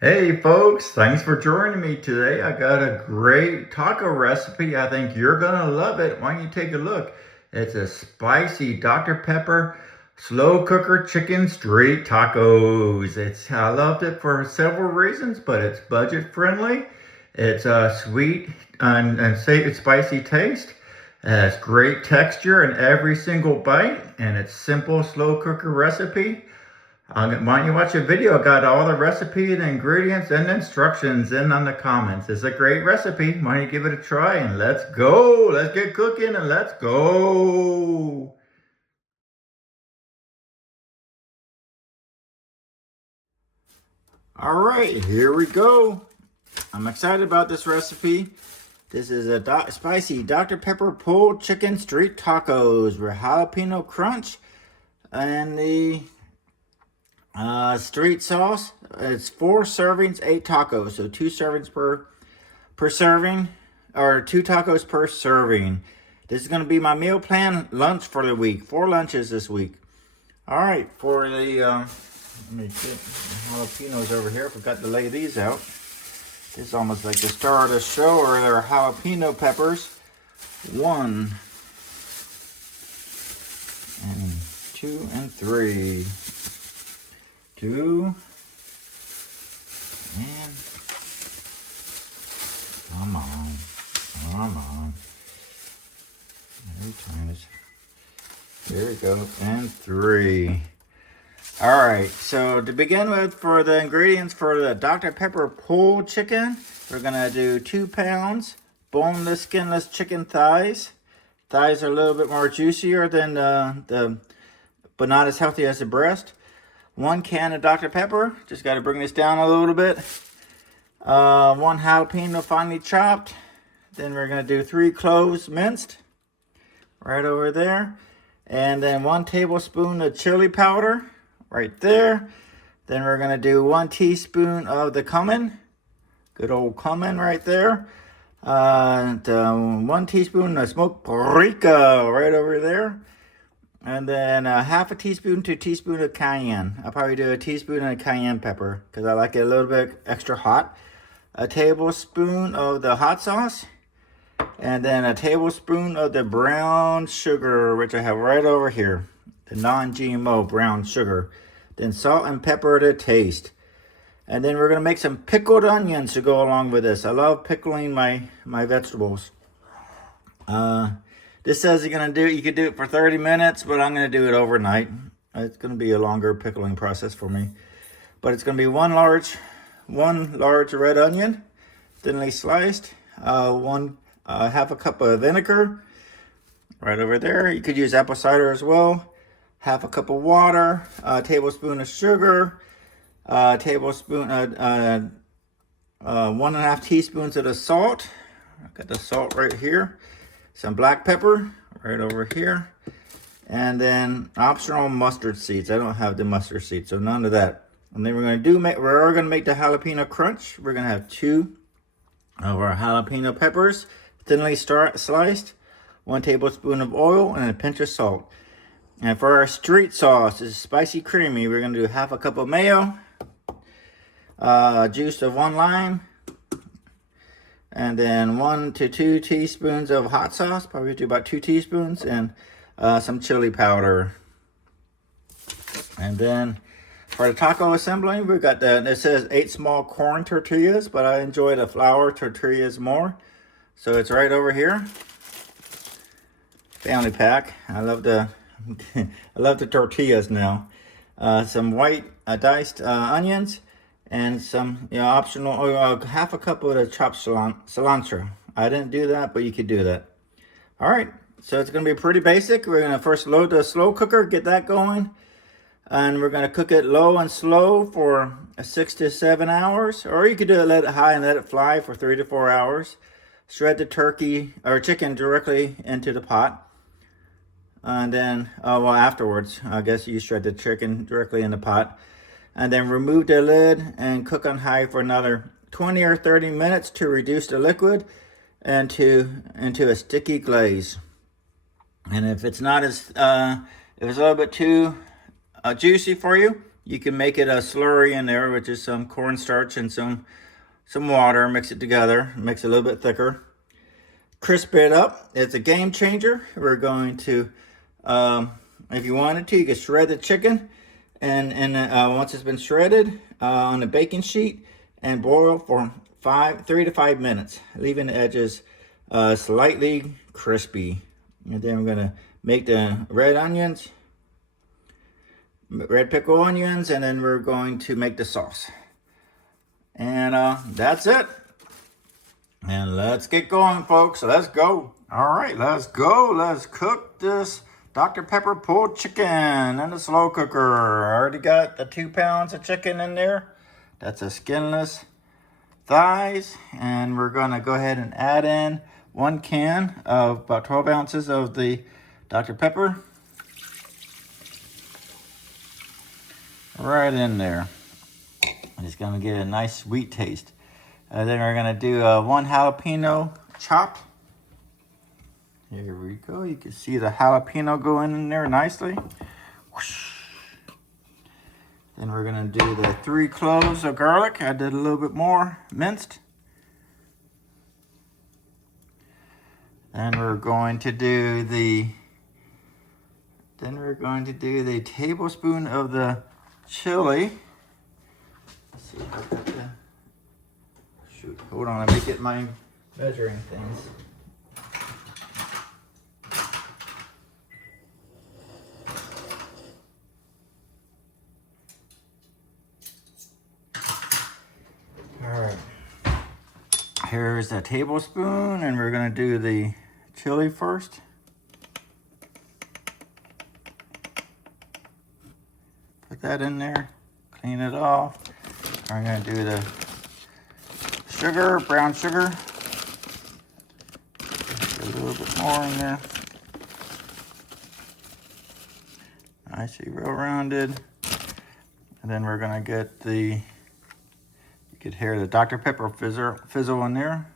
Hey folks, thanks for joining me today. I got a great taco recipe. I think you're gonna love it. Why don't you take a look? It's a spicy Dr. Pepper slow cooker chicken street tacos. I loved it for several reasons, but it's budget friendly. It's sweet and spicy taste. It has great texture in every single bite, and it's simple slow cooker recipe. Why don't you watch a video? I got all the recipe, the ingredients, and the instructions in on the comments. It's a great recipe. Why don't you give it a try and let's go. Let's get cooking and let's go. All right, here we go. I'm excited about this recipe. This is a spicy Dr. Pepper pulled chicken street tacos with jalapeno crunch and the street sauce. It's 4 servings, 8 tacos. So 2 servings per serving, or 2 tacos per serving. This is going to be my meal plan lunch for the week. 4 lunches this week. All right, for the let me get the jalapenos over here. I forgot to lay these out. This is almost like the star of the show, or their jalapeno peppers. 1 and 2 and 3. 2 and come on. Every time it's there we go, and 3. All right, so to begin with, for the ingredients for the Dr. Pepper pulled chicken, we're gonna do 2 pounds boneless, skinless chicken thighs. Thighs are a little bit more juicier than but not as healthy as the breast. 1 can of Dr. Pepper. Just got to bring this down a little bit. 1 jalapeno finely chopped. Then we're going to do 3 cloves minced. Right over there. And then 1 tablespoon of chili powder. Right there. Then we're going to do 1 teaspoon of the cumin. Good old cumin right there. 1 teaspoon of smoked paprika right over there. And then half a teaspoon to a teaspoon of cayenne. I'll probably do a teaspoon of cayenne pepper because I like it a little bit extra hot. A tablespoon of the hot sauce. And then a tablespoon of the brown sugar, which I have right over here. The non-GMO brown sugar. Then salt and pepper to taste. And then we're going to make some pickled onions to go along with this. I love pickling my vegetables. This says you could do it for 30 minutes, but I'm going to do it overnight. It's going to be a longer pickling process for me. But it's going to be one large red onion, thinly sliced. Half a cup of vinegar, right over there. You could use apple cider as well. Half a cup of water, a tablespoon of sugar, a tablespoon, 1.5 teaspoons of the salt. I've got the salt right here. Some black pepper right over here. And then optional mustard seeds. I don't have the mustard seeds, so none of that. And then we're going to make the jalapeno crunch. We're going to have 2 of our jalapeno peppers, thinly sliced, 1 tablespoon of oil, and a pinch of salt. And for our street sauce, it's spicy creamy. We're going to do half a cup of mayo, juice of 1 lime, and then 1 to 2 teaspoons of hot sauce, probably do about 2 teaspoons, and some chili powder. And then for the taco assembly, we got it says 8 small corn tortillas, but I enjoy the flour tortillas more. So it's right over here. Family pack. I love the tortillas now. Some white diced onions. And some optional, half a cup of the chopped cilantro. I didn't do that, but you could do that. All right, so it's going to be pretty basic. We're going to first load the slow cooker, get that going. And we're going to cook it low and slow for 6 to 7 hours. Or you could let it high and let it fly for 3 to 4 hours. Shred the turkey or chicken directly into the pot. And then, afterwards, I guess you shred the chicken directly in the pot. And then remove the lid and cook on high for another 20 or 30 minutes to reduce the liquid into a sticky glaze. And if it's not as, if it's a little bit too juicy for you, You can make it a slurry in there, which is some cornstarch and some water. Mix it together, makes it a little bit thicker. Crisp it up. It's a game changer. We're going to, if you wanted to, you could shred the chicken, and once it's been shredded on the baking sheet, and boil for 3 to 5 minutes, leaving the edges slightly crispy. And then we're gonna make the red pickled onions, and then we're going to make the sauce. And that's it. And let's get going, folks. Let's go. All right, let's go. Let's cook this Dr. Pepper pulled chicken in the slow cooker. I already got the 2 pounds of chicken in there. That's a skinless thighs. And we're going to go ahead and add in 1 can of about 12 ounces of the Dr. Pepper. Right in there. It's going to get a nice sweet taste. Then we're going to do 1 jalapeno chopped. Here we go. You can see the jalapeno going in there nicely. Whoosh. Then we're going to do the 3 cloves of garlic. I did a little bit more minced. Then we're going to do the tablespoon of the chili. Let's see if I got the... Shoot, hold on, let me get my measuring things. All right. Here's a tablespoon, and we're gonna do the chili first. Put that in there, clean it off. We're gonna do the sugar, brown sugar. Just a little bit more in there. Nicely well rounded. And then we're gonna get you could hear the Dr. Pepper fizzle in there.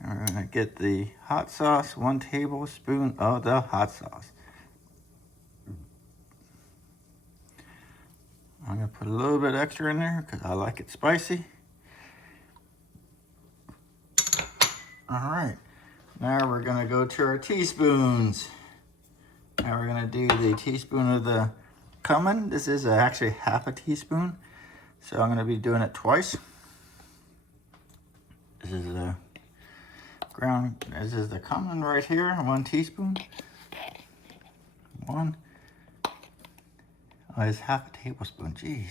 And we're gonna get the hot sauce, 1 tablespoon of the hot sauce. I'm gonna put a little bit extra in there because I like it spicy. All right, now we're gonna go to our teaspoons. Now we're gonna do the teaspoon of the cumin. This is actually half a teaspoon, so I'm gonna be doing it twice. This is the cumin right here, 1 teaspoon. 1. Oh, it's half a tablespoon. Jeez,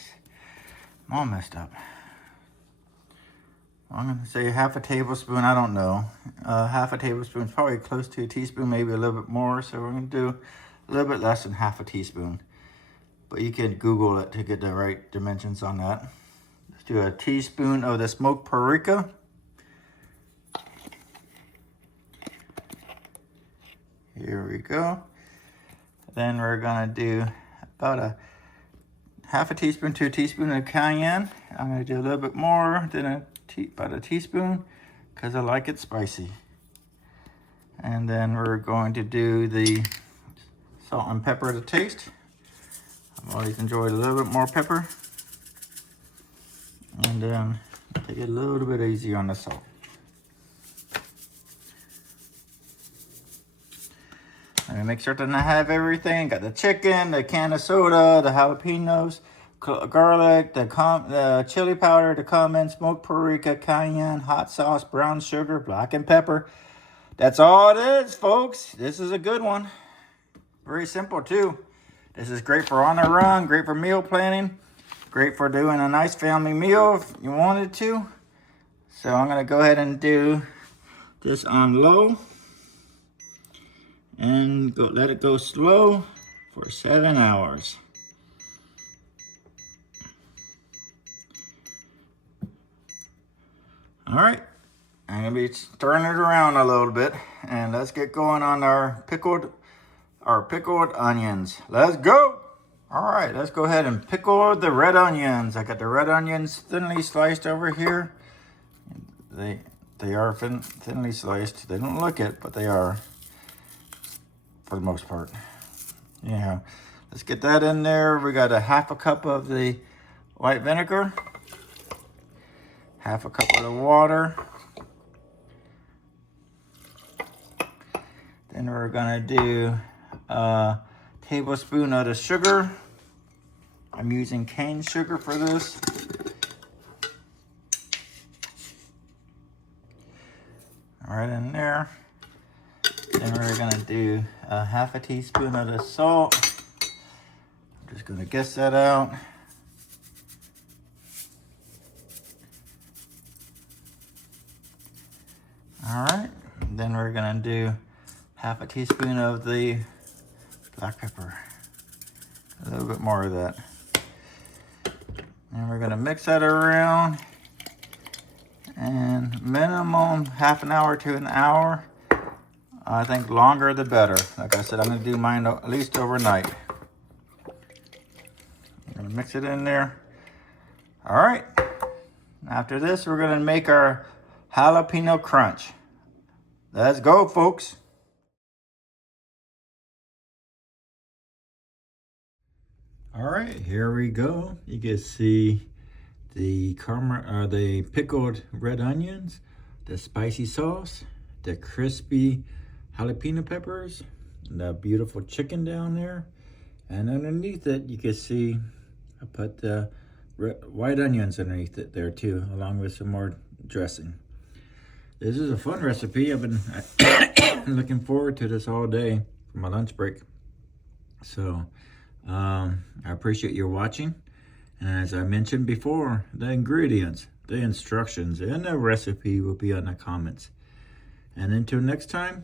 I'm all messed up. I'm gonna say half a tablespoon. I don't know. Half a tablespoon is probably close to a teaspoon, maybe a little bit more. So we're gonna do a little bit less than half a teaspoon. But you can Google it to get the right dimensions on that. Let's do a teaspoon of the smoked paprika. Here we go. Then we're gonna do about a half a teaspoon to a teaspoon of cayenne. I'm gonna do a little bit more than about a teaspoon because I like it spicy. And then we're going to do the salt and pepper to taste. I've always enjoyed a little bit more pepper. And then take it a little bit easy on the salt. I'm gonna make certain I have everything. Got the chicken, the can of soda, the jalapenos, garlic, the chili powder, the cumin, smoked paprika, cayenne, hot sauce, brown sugar, black and pepper. That's all it is, folks. This is a good one. Very simple too. This is great for on the run, great for meal planning, great for doing a nice family meal if you wanted to. So I'm gonna go ahead and do this on low and let it go slow for 7 hours. All right, I'm gonna be stirring it around a little bit, and let's get going on our pickled onions. Let's go. All right, let's go ahead and pickle the red onions. I got the red onions thinly sliced over here. They are thinly sliced. They don't look it, but they are for the most part. Yeah, Let's get that in there. We got a half a cup of the white vinegar, half a cup of the water. Then we're gonna do a tablespoon of the sugar. I'm using cane sugar for this. Right in there. Then we're gonna do a half a teaspoon of the salt. I'm just gonna guess that out. All right, then we're gonna do half a teaspoon of the black pepper. A little bit more of that. And we're gonna mix that around. And minimum half an hour to an hour. I think longer the better. Like I said, I'm gonna do mine at least overnight. I'm gonna mix it in there. All right. After this, we're gonna make our jalapeno crunch. Let's go, folks. All right, here we go. You can see the pickled red onions, the spicy sauce, the crispy jalapeno peppers, the beautiful chicken down there, and underneath it you can see I put the white onions underneath it there too, along with some more dressing. This is a fun recipe. I've been looking forward to this all day for my lunch break. So I appreciate your watching. And as I mentioned before, the ingredients, the instructions, and the recipe will be on the comments. And until next time,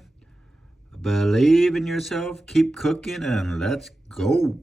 believe in yourself, keep cooking, and let's go.